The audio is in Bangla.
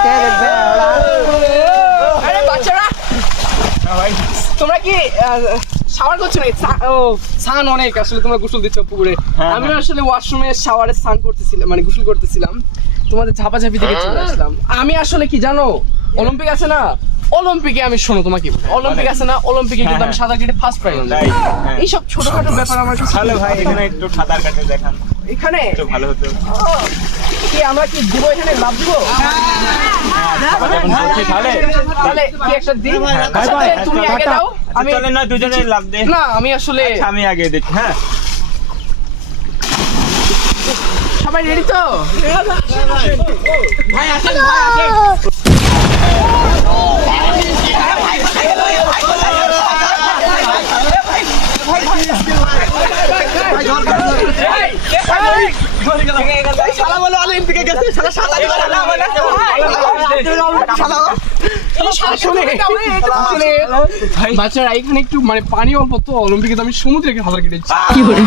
রাতের বেলা। আরে বাচ্চারা ভাই তোমরা কি শাওয়ার করছো নাকি? ও স্নান অনেক আসলে তোমরা গোসল দিচ্ছ পুকুরে। হ্যাঁ, আমি আসলে ওয়াশরুমে শাওয়ারে স্নান করতেছিলাম, মানে গোসল করতেছিলাম, তোমাদের ঝাপাঝাপি দেখে চলে আসলাম। আমি আসলে কি জানো, অলিম্পিক আছে না, অলিম্পিকে আমি শোনো তোমাকে বলি, অলিম্পিক আছে না, অলিম্পিকে কিন্তু আমি সাঁতার কেটে ফার্স্ট প্রাইজ তাই, হ্যাঁ। এইসব ছোটখাটো ব্যাপার আমার কাছে তাহলে ভাই এখানে একটু সাঁতার কাটে দেখান, এখানে একটু ভালো হতো। কি আমরা কি দিব, এখানে লাভ দিব? সবাই যখন বলছে তাহলে তাহলে কি একটা দিই? ভাই, আচ্ছা, ভাই, তাহলে তুমি আগে দাও, আমি চলে না দুজনে লাভ দে। না আমি আসলে আমি আগে দেখি। হ্যাঁ সবাই রেডি তো? ভাই আসেন, শালা বলে অলিম্পিকে গেছে, শালা শালা বাচ্চারা এখানে একটু মানে পানি অল্প তো, অলিম্পিকে তো আমি সমুদ্রে সাঁতার কেটেছি। কি করে